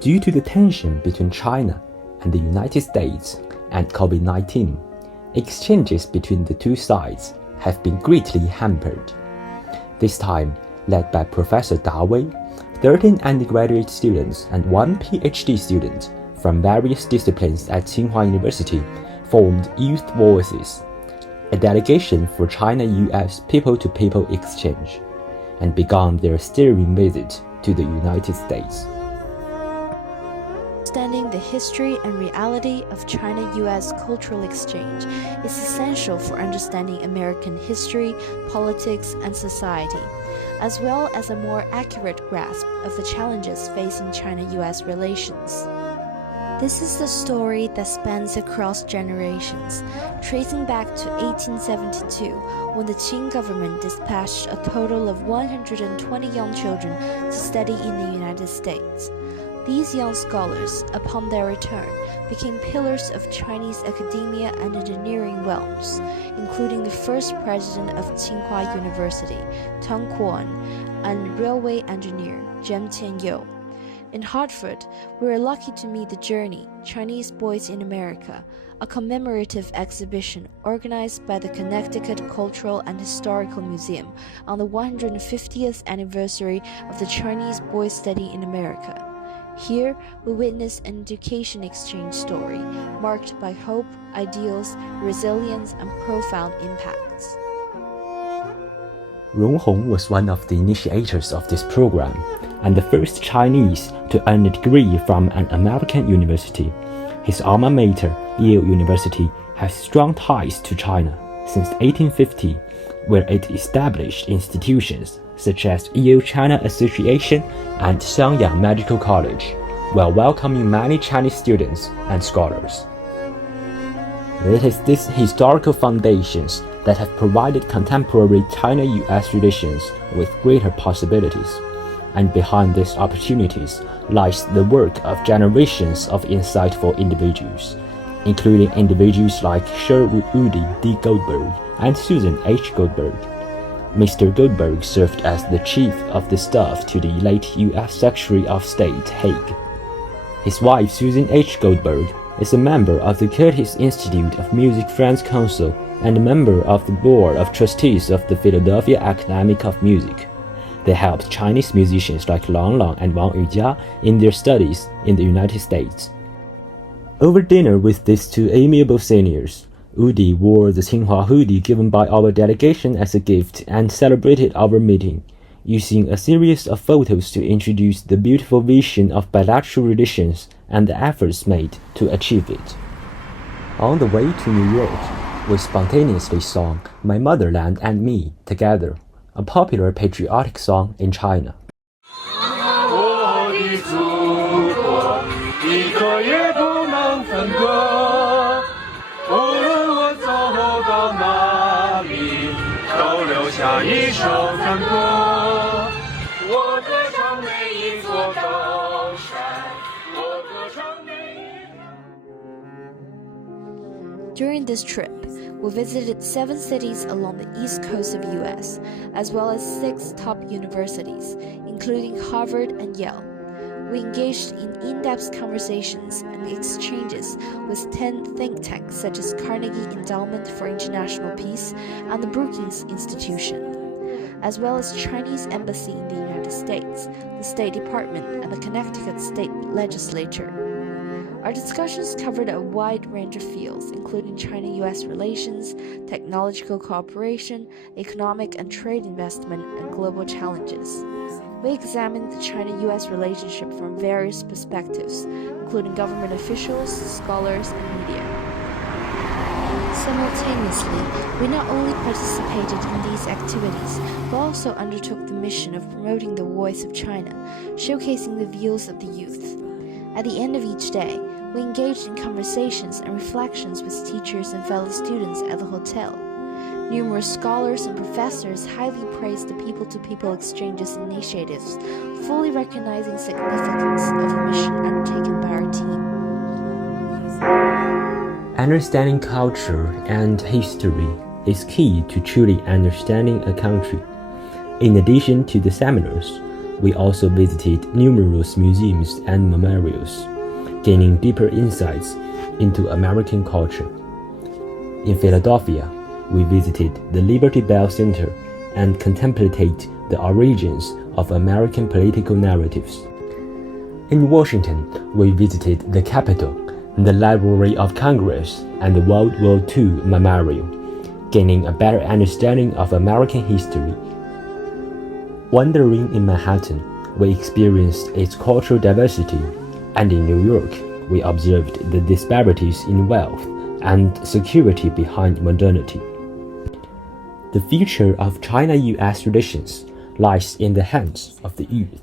Due to the tension between China and the United States and COVID-19, exchanges between the two sides have been greatly hampered. This time, led by Professor Da Wei, 13 undergraduate students and 1 PhD student from various disciplines at Tsinghua University formed Youth Voices, a delegation for China-US people-to-people exchange, and began their steering visit to the United States. Understanding the history and reality of China-US cultural exchange is essential for understanding American history, politics, and society, as well as a more accurate grasp of the challenges facing China-US relations. This is the story that spans across generations, tracing back to 1872, when the Qing government dispatched a total of 120 young children to study in the United States. These young scholars, upon their return, became pillars of Chinese academia and engineering realms, including the first president of Tsinghua University, Tang Kuan, and railway engineer Zheng Qianyou. In Hartford, we were lucky to meet The Journey, Chinese Boys in America, a commemorative exhibition organized by the Connecticut Cultural and Historical Museum on the 150th anniversary of the Chinese Boys Study in America. Here, we witness an education exchange story marked by hope, ideals, resilience, and profound impacts. Rong Hong was one of the initiators of this program and the first Chinese to earn a degree from an American university. His alma mater, Yale University, has strong ties to China since 1850, where it established institutions such as Yale-China Association and Xiangyang Medical College, while welcoming many Chinese students and scholars. It is these historical foundations that have provided contemporary China-US relations with greater possibilities, and behind these opportunities lies the work of generations of insightful individuals, including individuals like Sherwood Woody D. Goldberg and Susan H. Goldberg. Mr. Goldberg served as the chief of the staff to the late U.S. Secretary of State Haig. His wife, Susan H. Goldberg, is a member of the Curtis Institute of Music Friends Council and a member of the Board of Trustees of the Philadelphia Academy of Music. They helped Chinese musicians like Lang Lang and Wang Yujia in their studies in the United States. Over dinner with these two amiable seniors, Woody wore the Tsinghua hoodie given by our delegation as a gift and celebrated our meeting, using a series of photos to introduce the beautiful vision of bilateral relations and the efforts made to achieve it. On the way to New York, we spontaneously sang My Motherland and Me together, a popular patriotic song in China. During this trip, we visited 7 cities along the east coast of US, as well as 6 top universities, including Harvard and Yale. We engaged in in-depth conversations and exchanges with 10 think tanks such as Carnegie Endowment for International Peace and the Brookings Institution, as well as Chinese Embassy in the United States, the State Department, and the Connecticut State Legislature. Our discussions covered a wide range of fields, including China-US relations, technological cooperation, economic and trade investment, and global challenges. We examined the China-US relationship from various perspectives, including government officials, scholars, and media. Simultaneously, we not only participated in these activities, but also undertook the mission of promoting the voice of China, showcasing the views of the youth. At the end of each day, we engaged in conversations and reflections with teachers and fellow students at the hotel. Numerous scholars and professors highly praised the people-to-people exchanges initiatives, fully recognizing significance of the mission undertaken by our team. Understanding culture and history is key to truly understanding a country. In addition to the seminars, We also visited numerous museums and memorials, gaining deeper insights into American culture. In Philadelphia, we visited the Liberty Bell Center and contemplated the origins of American political narratives. In Washington, we visited the Capitol, the Library of Congress, and the World War II Memorial, gaining a better understanding of American history. Wandering in Manhattan, we experienced its cultural diversity, and in New York, we observed the disparities in wealth and security behind modernity. The future of China-US relations lies in the hands of the youth.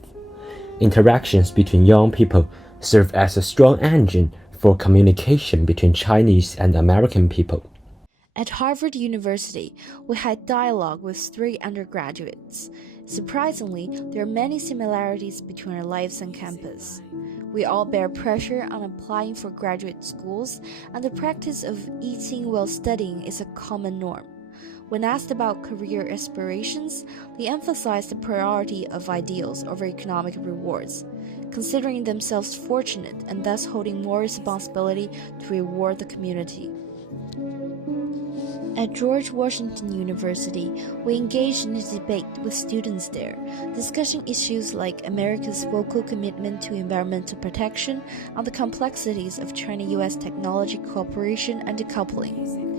Interactions between young people serve as a strong engine for communication between Chinese and American people. At Harvard University, we had dialogue with 3 undergraduates. Surprisingly, there are many similarities between our lives on campus. We all bear pressure on applying for graduate schools, and the practice of eating while studying is a common norm. When asked about career aspirations, they emphasize the priority of ideals over economic rewards, considering themselves fortunate and thus holding more responsibility to reward the community. At George Washington University, we engaged in a debate with students there, discussing issues like America's vocal commitment to environmental protection and the complexities of China-US technology cooperation and decoupling.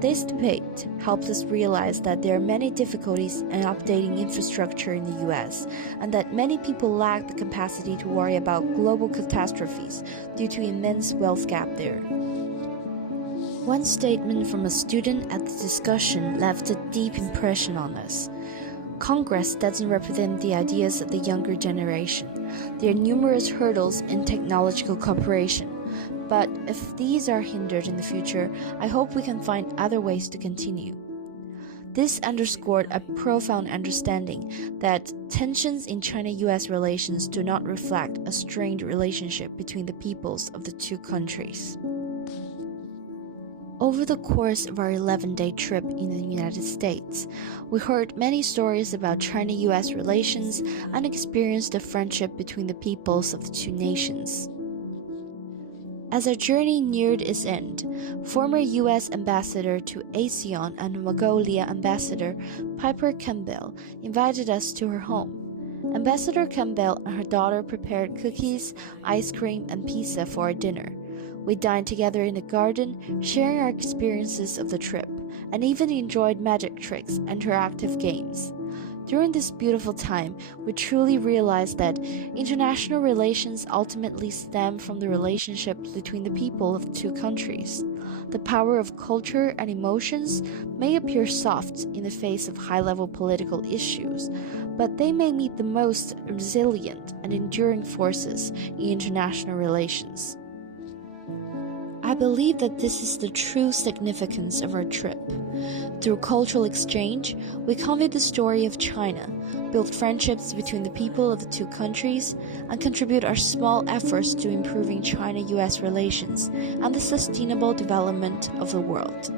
This debate helps us realize that there are many difficulties in updating infrastructure in the US, and that many people lack the capacity to worry about global catastrophes due to immense wealth gap there. One statement from a student at the discussion left a deep impression on us. Congress doesn't represent the ideas of the younger generation. There are numerous hurdles in technological cooperation. But if these are hindered in the future, I hope we can find other ways to continue. This underscored a profound understanding that tensions in China-US relations do not reflect a strained relationship between the peoples of the 2 countries. Over the course of our 11-day trip in the United States, we heard many stories about China-US relations and experienced the friendship between the peoples of the 2 nations. As our journey neared its end, former U.S. Ambassador to ASEAN and Mongolia Ambassador Piper Campbell invited us to her home. Ambassador Campbell and her daughter prepared cookies, ice cream, and pizza for our dinner. We dined together in the garden, sharing our experiences of the trip, and even enjoyed magic tricks and interactive games. During this beautiful time, we truly realized that international relations ultimately stem from the relationships between the people of the 2 countries. The power of culture and emotions may appear soft in the face of high-level political issues, but they may meet the most resilient and enduring forces in international relations. I believe that this is the true significance of our trip. Through cultural exchange, we conveyed the story of China, built friendships between the people of the 2 countries, and contribute our small efforts to improving China-US relations and the sustainable development of the world.